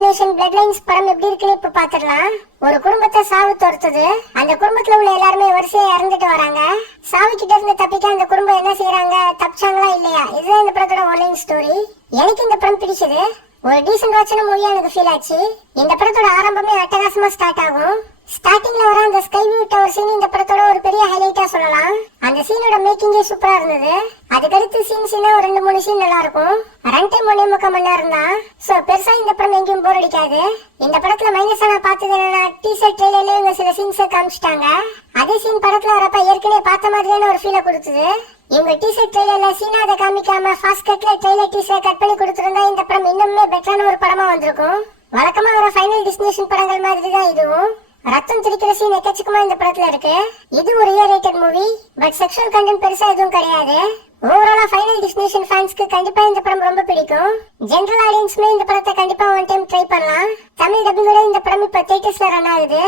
Blood lines படம் எப்படி இருக்குன்னு இப்ப பாத்துடலாம். ஒரு குடும்பத்தை சாவு துரத்துது. அந்த குடும்பத்துல உள்ள எல்லாருமே வரிசையா இறந்துட்டு வராங்க. சாவு கிட்ட இருந்து தப்பிக்க அந்த குடும்பம் என்ன செய்யறாங்க, தப்பிச்சாங்களா இல்லையா, இதுதான் இந்த படத்தோட ஒன்லைன் ஸ்டோரி. எனக்கு இந்த படம் பிடிச்சது. ஒரு டீசென்ட் வாட்சான மூவியா எனக்கு ஃபீல் ஆச்சு. இந்த படத்தோட ஆரம்பமே அட்டகாசமா ஸ்டார்ட் ஆகும். ஸ்டார்டிங்ல வர அந்த ஸ்கை வியூ டவர் சீன் இந்த படத்தோட ஒரு பெரிய ஹைலைட்டா சொல்லலாம். அந்த சீனோட மேக்கிங்கே சூப்பரா இருந்தது. அதுக்கடுத்து சீன் ஒரு 2-3 சீன் நல்லா இருக்கும். ரன் டைம் 1.25 மணி நேரம் தான். சோ பெருசா இந்த படம் எங்கேயும் போர் அடிக்காது. இந்த படத்துல மைனஸா நான் பார்த்தது என்னன்னா, டீசர் ட்ரெய்லர்ல இவங்க சில சீன்ஸை காமிச்சிட்டாங்க. அதே சீன் படத்துல வரப்ப ஏற்கனவே பார்த்த மாதிரியான ஒரு ஃபீலை கொடுத்தது. இவங்க டீசர் ட்ரெய்லர்ல சீனா அதை காமிக்காம ஃபாஸ்ட் கட்ல ட்ரெய்லர் டீசர் கட் பண்ணி கொடுத்திருந்தா இந்த படம் இன்னுமே பெட்டரான ஒரு படமா வந்திருக்கும். வழக்கமா வர ஃபைனல் டெஸ்டினேஷன் படங்கள் மாதிரி தான் இதுவும். ரத்தம் திரிக்கிற சீன் எக்கச்சக்கமா இந்த படத்துல இருக்கு. இது ஒரு ஏ rated movie, but sexual content பெருசா எதுவும் கிடையாது. ஓவராலா ஃபைனல் டெஸ்டினேஷன் ஃபேன்ஸ்க்கு கண்டிப்பா இந்த படம் ரொம்ப பிடிக்கும். ஜெனரல் ஆடியன்ஸ்மே இந்த படத்தை கண்டிப்பா ஒன் டைம் ட்ரை பண்ணலாம். தமிழ் டப்பிங்கோட இந்த படம் இப்ப தியேட்டர்ஸ்ல ரன் ஆகுது.